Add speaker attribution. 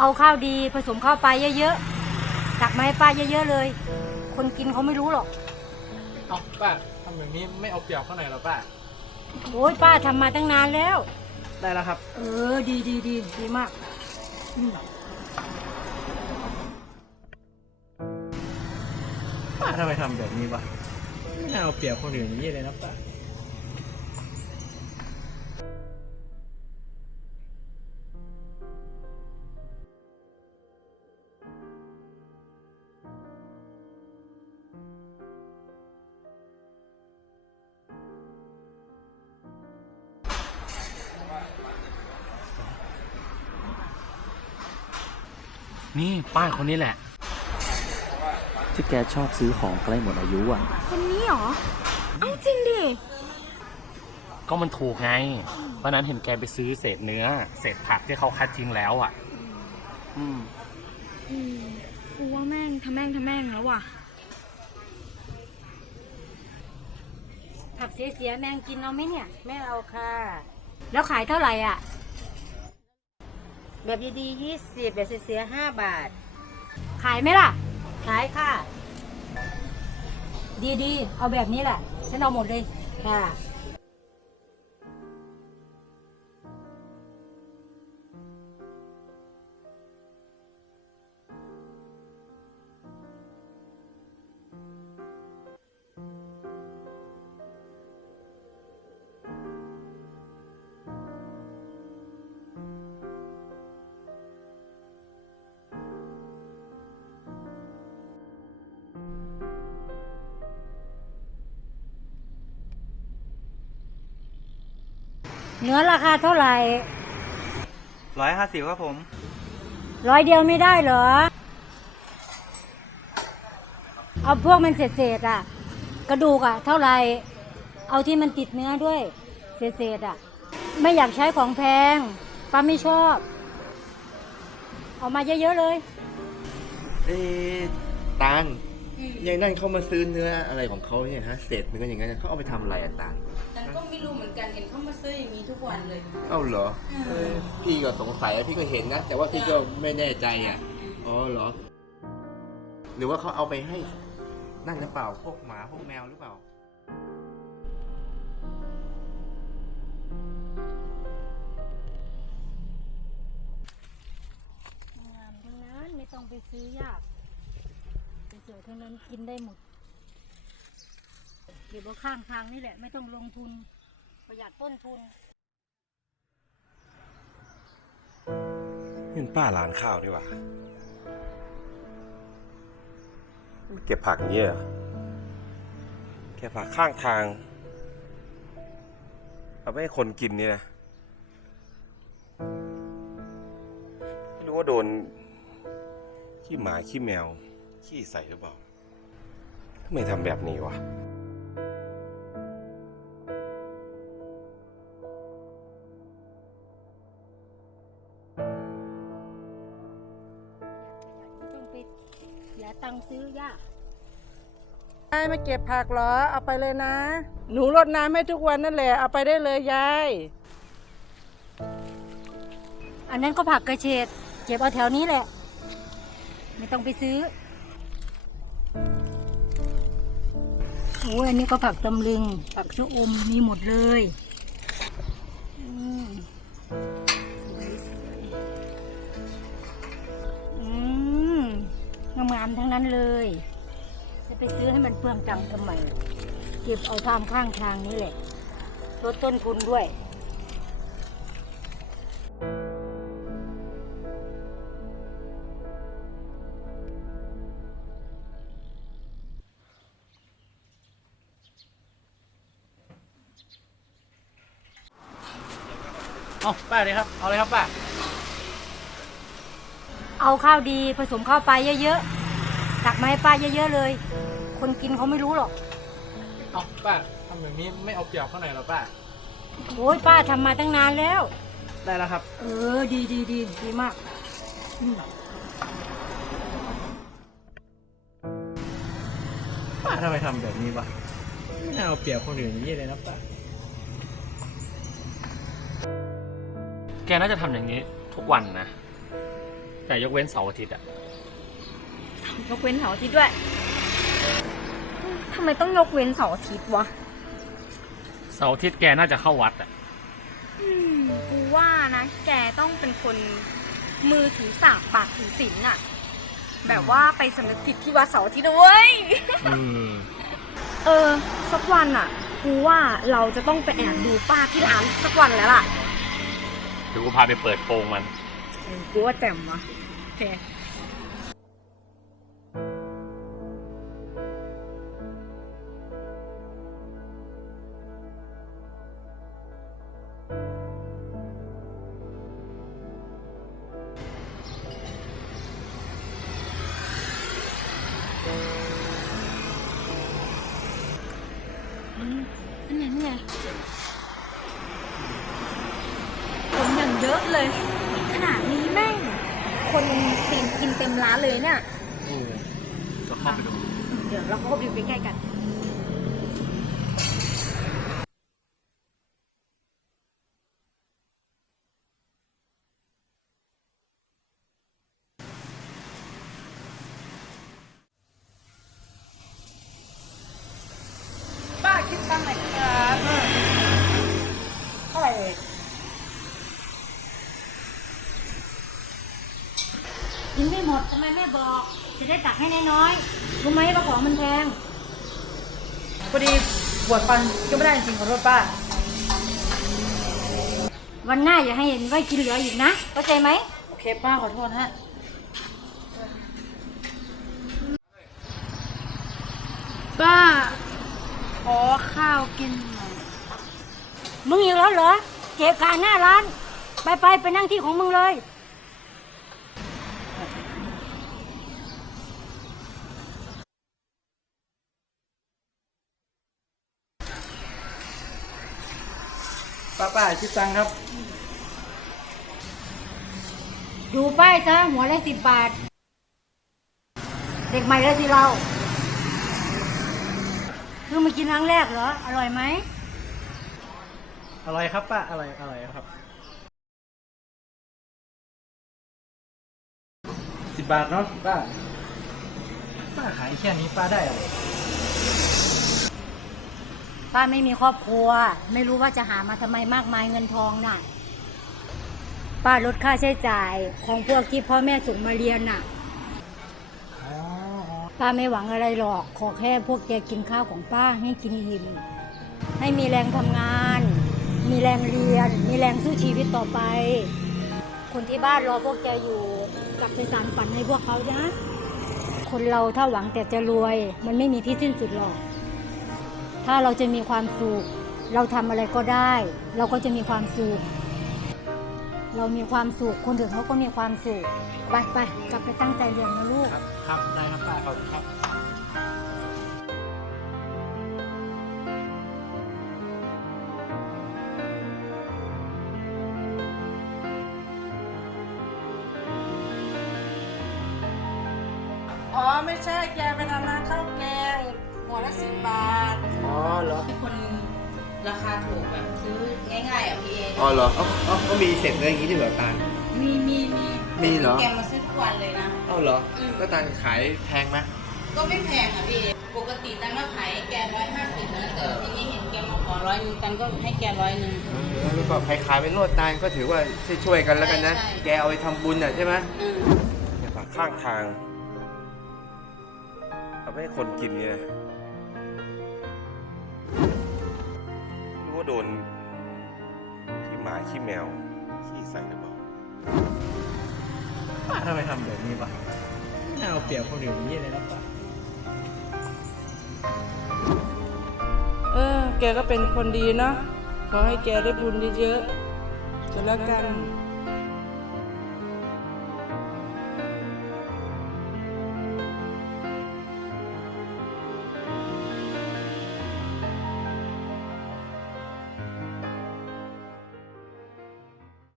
Speaker 1: เอาข้าวดีผสมข้าวไปเยอะๆตักมาให้ป้าเยอะๆเลยคนกินเขาไม่รู้หรอก
Speaker 2: เอาป้าทำแบบนี้ไม่เอาเปรียบเขาหน่อยหรอป้า
Speaker 1: โอ้ยป้าทำมาตั้งนานแล้ว
Speaker 2: ได้แล้วครับ
Speaker 1: ดีมาก
Speaker 2: ป้าทำไมทำแบบนี้วะไม่น่าเอาเปรียบคนอื่นอย่างนี้เลยนะป้า
Speaker 3: นี่ป้าคนนี้แหละที่แกชอบซื้อของใกล้หมดอายุอ่ะ
Speaker 1: คนนี้เหรอเอาจริงดิ
Speaker 3: ก็มันถูกไงวันนั้นเห็นแกไปซื้อเศษเนื้อเศษผักที่เขาคัดทิ้งแล้วอ่ะ
Speaker 1: กูว่าแม่งทำแม่งแล้วว่ะผักเสียแม่งกินเอาไหมเนี่ยไม่เอาค่ะแล้วขายเท่าไหร่อ่ะแบบดีๆ20แบบเสีย5 บาทขายไหมล่ะขายค่ะดีๆเอาแบบนี้แหละฉันเอาหมดเลยค่ะเนื้อราคาเท่าไหร่
Speaker 2: 150ครับผม
Speaker 1: 100เดียวไม่ได้เหรอเอาพวกมันเศษอ่ะกระดูกอ่ะเท่าไหร่เอาที่มันติดเนื้อด้วยเศษอ่ะไม่อยากใช้ของแพงป้าไม่ชอบเอามาเยอะๆเลย
Speaker 4: ตาลยายนั่นเขามาซื้อเนื้ออะไรของเขาเนี่ยฮะเศษเนื้ออย่างนั้นเขาเอาไปทำอะไรตาล
Speaker 5: ฉันก็ไม่รู้เหมือนกันเห็นเขามาซื้ออย่างนี้ทุกวันเลย
Speaker 4: เอ้าเหรอพี่ก็สงสัยพี่ก็เห็นนะแต่ว่าพี่ก็ไม่แน่ใจอ่ะอ๋อเหรอหรือว่าเขาเอาไปให้นั่นหรือเปล่าพวกหมาพวกแมวหรือเปล่าง
Speaker 1: ามทั้งนั้นไม่ต้องไปซื้อยากสวยๆทั้งนั้นกินได้หมดเก็บไว้ข้างทางนี่แหละไม่ต้องลงทุนประหยัดต้นทุน
Speaker 6: นี่ป้าร้านข้าวดีกว่าเก็บผักอย่างเงี้ยเก็บผักข้างทางเอาไปให้คนกินนี่นะไม่รู้ว่าโดนขี้หมาขี้แมวขี้ใส่หรือเปล่าทำไมทำแบบนี้วะ
Speaker 1: ต้องไปเสียตังค์ซื้อยาก
Speaker 5: ยายมาเก็บผักเหรอเอาไปเลยนะหนูรดน้ำให้ทุกวันนั่นแหละเอาไปได้เลยยาย
Speaker 1: อันนั้นก็ผักกระเฉดเก็บเอาแถวนี้แหละไม่ต้องไปซื้อโอ้ยอันนี้ก็ผักตำลึงผักชะอมมีหมดเลยงามๆทั้งนั้นเลยจะไปซื้อให้มันเปลืองตังค์ทำไมเก็บเอาตามข้างทางนี้แหละลดต้นทุนด้วย
Speaker 2: เอาป้าเลยครับเอาเลยครับป้า
Speaker 1: เอาข้าวดีผสมข้าวไปเยอะๆตักมาให้ป้าเยอะๆเลยคนกินเขาไม่รู้หรอก
Speaker 2: เอาป้าทำแบบนี้ไม่เอาเปรียบเขาหน่อยหรอป้า
Speaker 1: โอ้ยป้าทำมาตั้งนานแล้ว
Speaker 2: ได้แล้วครับ
Speaker 1: ดีมาก
Speaker 2: ป้าทำไมทำแบบนี้วะไม่น่าเอาเปรียบคนอื่นอย่างนี้เลยนะป้า
Speaker 3: แกน่าจะทำอย่างนี้ทุกวันนะแกแต่ยกเว้นเสาร์อาทิตย์อะ
Speaker 7: ยกเว้นเสาร์อาทิตย์ด้วยทำไมต้องยกเว้นเสาร์อาทิตย์วะ
Speaker 3: เสาร์อาทิตย์แกน่าจะเข้าวัดอะ
Speaker 7: กูว่านะ แกต้องเป็นคนมือถือสากปากถือศีลน่ะ แบบว่าไปสำนึกผิดที่วัดเสาร์อาทิตย์นะเว้ย สักวันอ่ะ กูว่าเราจะต้องไปแอบดูป้าที่ร้านสักวันแล้วล่ะ
Speaker 3: เดี๋ยวกูพาไปเปิดโปงมัน
Speaker 7: กูว่าแจ่มวะโอเค นี่ไงคนอย่างเยอะเลย ขนาดนี้แม่ง คนตีนกินเต็มร้านเลยเนี่ย
Speaker 3: ก็เข้าไปดู
Speaker 7: เดี๋ยวเราเข้าไปดูใกล้ๆกัน
Speaker 5: ป้าคิดตังค์หน่อยครับเท่าไหร่เอ่ย
Speaker 1: กินไม่หมดทำไมไม่บอก จะได้ตักให้น้อยๆรู้ไหมว่าของมันแพง
Speaker 5: พอดีปวดฟันก็ไม่ได้จริงๆขอโทษป้า
Speaker 1: วันหน้าอย่าให้เห็นว่ากินเหลืออีกนะเข้าใจไหม
Speaker 5: โอเคป้าขอโทษฮะ
Speaker 7: ป้า ขอข้าวกินหน่อย
Speaker 1: มึงอยู่แล้วเหรอเก็บกะหน้าร้าน ไปนั่งที่ของมึงเลย
Speaker 2: ป้าคิดตังค์ครับ
Speaker 1: ดูป้ายซะหัวละ10 บาท เด็กใหม่แล้วสิเราเพิ่งมากินครั้งแรกเหรอ อร่อยไหม
Speaker 2: อร่อยครับป้าอร่อยครับ10 บาทเนาะป้าขายแค่นี้ป้าได้อะไร
Speaker 1: ป้าไม่มีครอบครัว ไม่รู้ว่าจะหามาทำไมมากมายเงินทองน่ะ ป้าลดค่าใช้จ่ายของพวกที่พ่อแม่ส่งมาเรียนน่ะ ป้าไม่หวังอะไรหรอก ขอแค่พวกแกกินข้าวของป้าให้กินอิ่ม ให้มีแรงทำงาน มีแรงเรียน มีแรงสู้ชีวิตต่อไป คนที่บ้านรอพวกแกอยู่ กลับไปสานฝันให้พวกเขานะ คนเราถ้าหวังแต่จะรวย มันไม่มีที่สิ้นสุดหรอก ถ้าเราจะมีความสุข เราทำอะไรก็ได้ เราก็จะมีความสุข เรามีความสุข คนอื่นเขาก็มีความสุข ไปกลับไปตั้งใจเรียนนะลูก
Speaker 2: ครับได้ครับป้าขอบคุณครับ
Speaker 5: อ๋อไม่ใช่แกไปทำร้านข้าวแกงหัวละ10 บาท
Speaker 4: อ๋อเหรอ
Speaker 8: คนราคาถูกแบบซื้อง่ายๆอ่ะพี่เอ
Speaker 4: อ๋อเหรอเขามีเสร็จเลยอย่างนี้ที่แบบตาล มีเหรอ
Speaker 8: แกมาซื้อทุกวันเลยนะ
Speaker 4: เอ้าเหรอแล้วตาลขายแพงไหม
Speaker 8: ก็ไม่แพงอ่ะพี่เอปกติตันก็ขายแก150นะแต่ทีนี้เห็นแกมาขอ100ตันก็ให้แก100
Speaker 4: แล้วก็ขายเป็นโลดตาลก็ถือว่าช่วยๆกันแล้วกันนะ
Speaker 8: ใช่
Speaker 4: แกเอาไปทำบุญอ่ะใช่ไหม
Speaker 6: เนี่ยปากข้างทาง เอาไปให้คนกินเนี่ยไม่รู้ว่าโดนขี้หมาขี้แมวขี้ใส่หรือเปล่า
Speaker 2: ป้าทำไมทำแบบนี้วะไม่น่าเอาเปรียบคนอื่นอย่างนี้เลยนะป้า
Speaker 5: แกก็เป็นคนดีเนาะ ขอให้แกได้บุญเยอะๆจะแล้วกัน